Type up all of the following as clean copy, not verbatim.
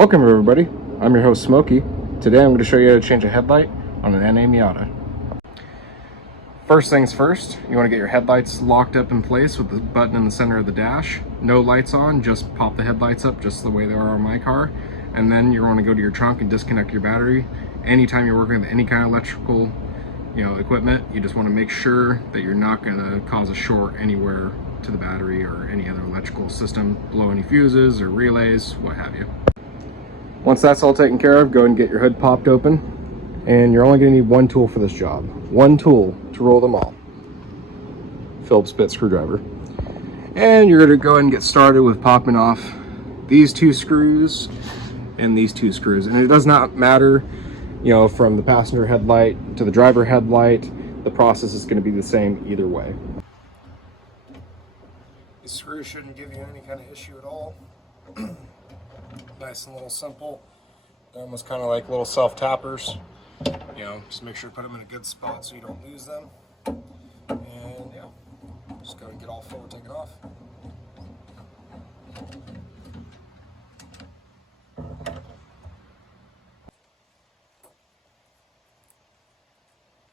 Welcome everybody, I'm your host Smokey. Today I'm going to show you how to change a headlight on an NA Miata. First things first, you want to get your headlights locked up in place with the button in the center of the dash. No lights on, just pop the headlights up just the way they are on my car. And then you want to go to your trunk and disconnect your battery. Anytime you're working with any kind of electrical equipment, you just want to make sure that you're not going to cause a short anywhere to the battery or any other electrical system, blow any fuses or relays, what have you. Once that's all taken care of, go ahead and get your hood popped open, and you're only going to need one tool for this job. One tool to roll them all. Phillips bit screwdriver. And you're going to go ahead and get started with popping off these two screws and these two screws. And it does not matter, from the passenger headlight to the driver headlight, the process is going to be the same either way. These screws shouldn't give you any kind of issue at all. Nice and little simple. They're almost kind of like little self-tappers. Just make sure to put them in a good spot so you don't lose them. And just go and get all four taken off.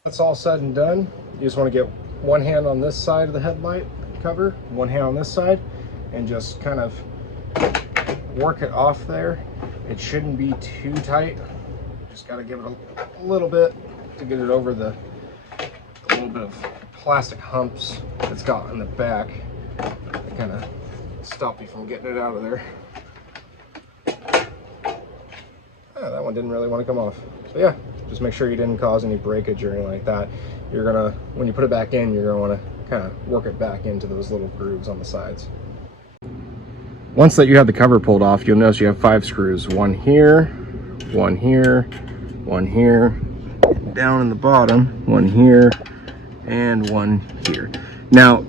That's all said and done. You just want to get one hand on this side of the headlight cover, one hand on this side, and just kind of work it off there. It shouldn't be too tight. Just got to give it a little bit to get it over the little bit of plastic humps it's got in the back that kind of stop you from getting it out of there. That one didn't really want to come off. So just make sure you didn't cause any breakage or anything like that. You're gonna, when you put it back in, you're gonna want to kind of work it back into those little grooves on the sides. Once that you have the cover pulled off, you'll notice you have 5 screws. One here, one here, one here, down in the bottom, one here, and one here. Now,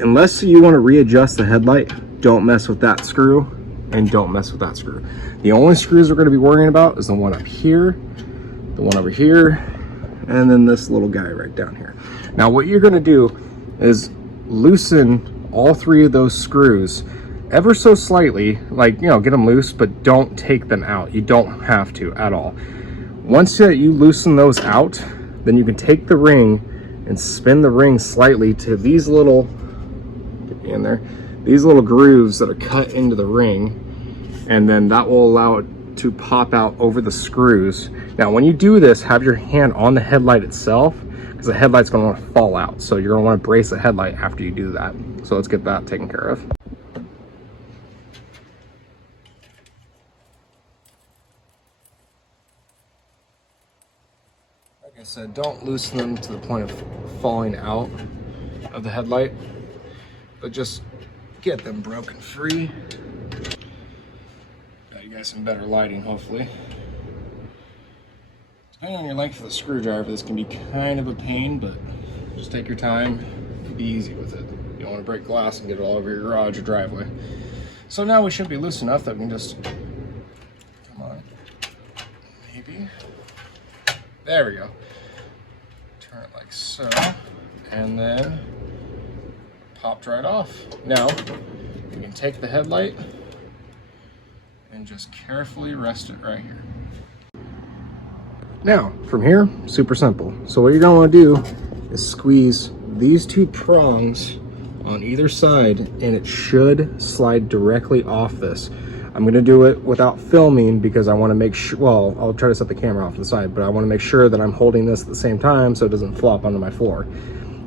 unless you want to readjust the headlight, don't mess with that screw and don't mess with that screw. The only screws we're going to be worrying about is the one up here, the one over here, and then this little guy right down here. Now, what you're going to do is loosen all 3 of those screws ever so slightly, get them loose, but don't take them out. You don't have to at all. Once you loosen those out, then you can take the ring and spin the ring slightly to these little, get me in there, these little grooves that are cut into the ring, and then that will allow it to pop out over the screws. Now, when you do this, have your hand on the headlight itself, because the headlight's going to want to fall out. So you're going to want to brace the headlight after you do that. So let's get that taken care of. Like I said, don't loosen them to the point of falling out of the headlight, but just get them broken free. Got you guys some better lighting, hopefully. Depending on your length of the screwdriver, this can be kind of a pain, but just take your time, be easy with it. You don't want to break glass and get it all over your garage or driveway. So now we should be loose enough that we can just, come on, maybe. There we go. Turn it like so, and then popped right off. Now, you can take the headlight and just carefully rest it right here. Now, from here, super simple. So what you're gonna wanna do is squeeze these 2 prongs on either side, and it should slide directly off this. I'm going to do it without filming because I want to make sure, well, I'll try to set the camera off to the side, but I want to make sure that I'm holding this at the same time so it doesn't flop onto my floor.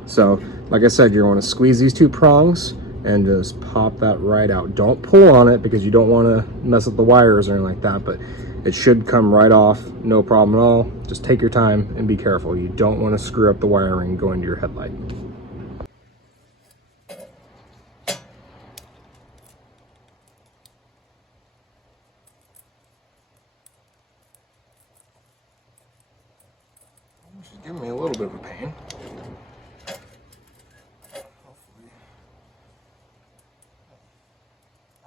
So, like I said, you're going to squeeze these 2 prongs and just pop that right out. Don't pull on it because you don't want to mess up the wires or anything like that, but it should come right off, no problem at all. Just take your time and be careful. You don't want to screw up the wiring going to your headlight. She's giving me a little bit of a pain. Hopefully.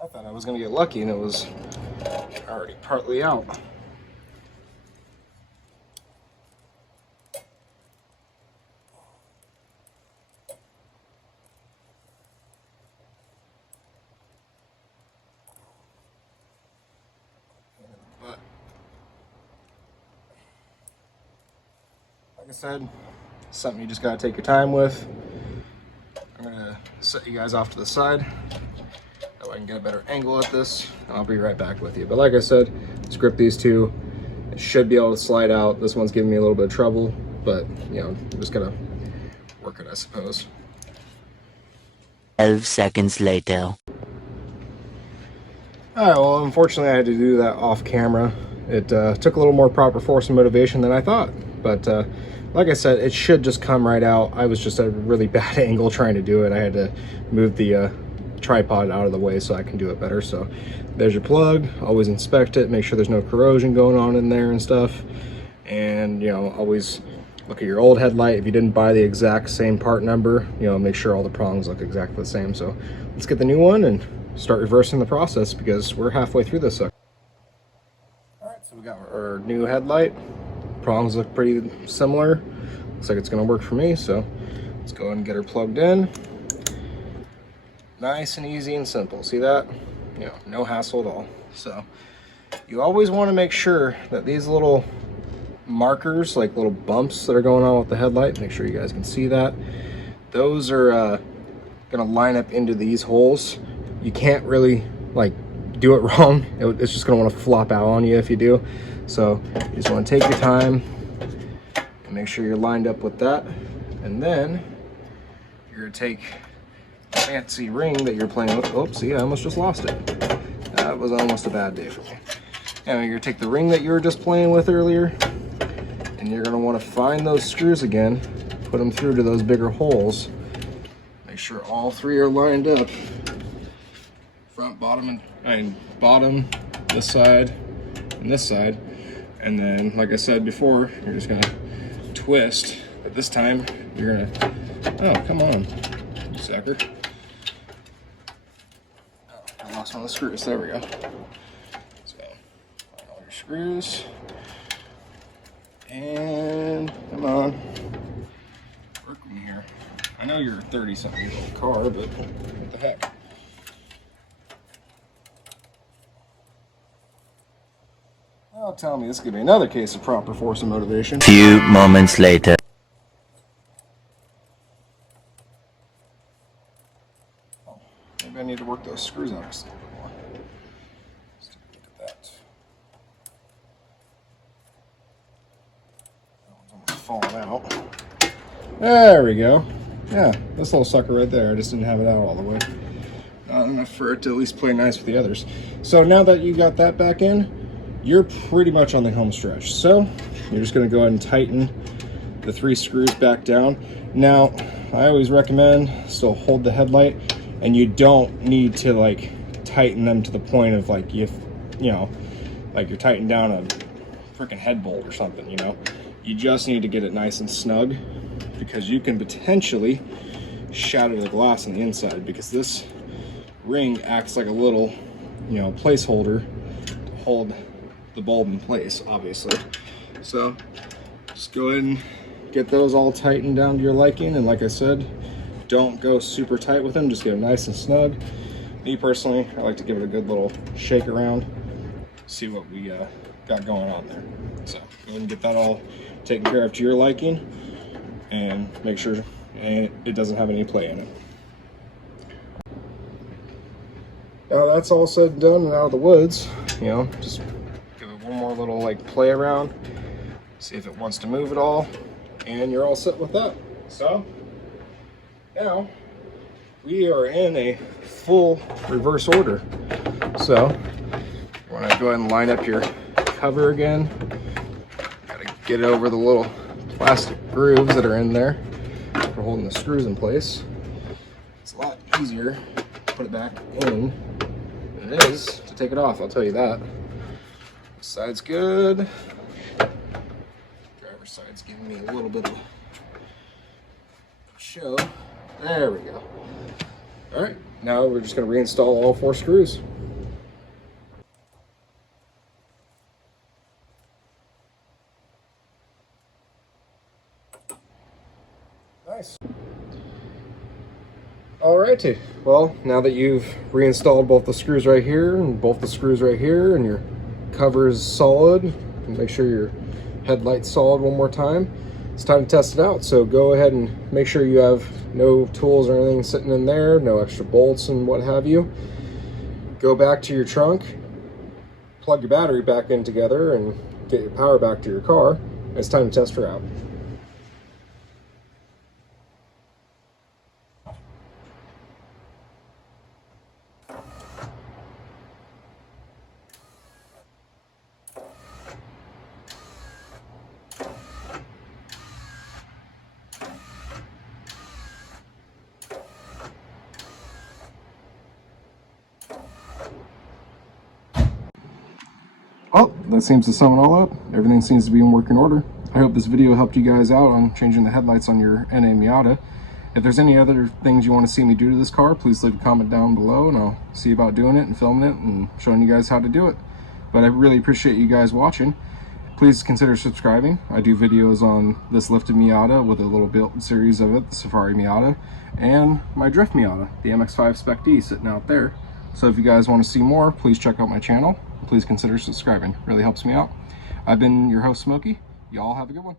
I thought I was going to get lucky and it was already partly out. Like I said, something you just gotta take your time with. I'm gonna set you guys off to the side. That way I can get a better angle at this. I'll be right back with you. But like I said, just grip these two. It should be able to slide out. This one's giving me a little bit of trouble, but you know, I'm just gonna work it, I suppose. 12 seconds later. All right, well, unfortunately I had to do that off camera. It took a little more proper force and motivation than I thought, but like I said, it should just come right out. I was just at a really bad angle trying to do it. I had to move the tripod out of the way so I can do it better. So there's your plug. Always inspect it, make sure there's no corrosion going on in there and stuff. And you know, always look at your old headlight. If you didn't buy the exact same part number, you know, make sure all the prongs look exactly the same. So let's get the new one and start reversing the process because we're halfway through this sucker. All right, so we got our new headlight. Prongs look pretty similar. Looks like it's gonna work for me, so let's go ahead and get her plugged in. Nice and easy and simple. See that? You know, no hassle at all. So you always want to make sure that these little markers, like little bumps that are going on with the headlight, make sure you guys can see that. Those are gonna line up into these holes. You can't really like do it wrong. It's just gonna want to flop out on you if you do. So you just want to take your time and make sure you're lined up with that. And then you're gonna take fancy ring that you're playing with. Oops, see, I almost just lost it. That was almost a bad day for me. Now you're gonna take the ring that you were just playing with earlier, and you're gonna want to find those screws again, put them through to those bigger holes. Make sure all three are lined up. Front, bottom, and bottom, this side, and this side. And then, like I said before, you're just gonna twist, but this time you're gonna, oh, come on, you sucker. I lost one of the screws. There we go. So, find all your screws. And come on. Work with me here. I know you're a 30-something year old car, but what the heck? Oh, tell me, this could be another case of proper force and motivation. Few moments later. Maybe I need to work those screws out just a little bit more. Let's take a look at that. That one's almost falling out. There we go. Yeah, this little sucker right there. I just didn't have it out all the way. Not enough for it to at least play nice with the others. So now that you got that back in, you're pretty much on the home stretch. So you're just going to go ahead and tighten the 3 screws back down. Now, I always recommend still hold the headlight. And you don't need to like tighten them to the point of like you know, like you're tightening down a freaking head bolt or something, you know. You just need to get it nice and snug because you can potentially shatter the glass on the inside because this ring acts like a little, you know, placeholder to hold the bulb in place, obviously. So just go ahead and get those all tightened down to your liking. And like I said, don't go super tight with them, just get them nice and snug. Me personally, I like to give it a good little shake around, see what we got going on there. So go ahead and get that all taken care of to your liking and make sure it doesn't have any play in it. Now that's all said and done and out of the woods, you know, just give it one more little like play around, see if it wants to move at all, and you're all set with that. So now we are in a full reverse order. So you want to go ahead and line up your cover again. Got to get over the little plastic grooves that are in there for holding the screws in place. It's a lot easier to put it back in than it is to take it off, I'll tell you that. This side's good. Driver's side's giving me a little bit of show. There we go. All right, now we're just going to reinstall all 4 screws. Nice. Alrighty, well, now that you've reinstalled both the screws right here and both the screws right here and your cover is solid, make sure your headlight's solid one more time, it's time to test it out. So go ahead and make sure you have no tools or anything sitting in there, no extra bolts and what have you. Go back to your trunk, plug your battery back in together, and get your power back to your car. It's time to test her out. Well, that seems to sum it all up. Everything seems to be in working order. I hope this video helped you guys out on changing the headlights on your NA Miata. If there's any other things you want to see me do to this car, please leave a comment down below and I'll see about doing it and filming it and showing you guys how to do it. But I really appreciate you guys watching. Please consider subscribing. I do videos on this lifted Miata with a little built series of it, the Safari Miata, and my drift Miata, the MX-5 Spec D sitting out there. So if you guys want to see more, please check out my channel. Please consider subscribing. It really helps me out. I've been your host, Smokey. Y'all have a good one.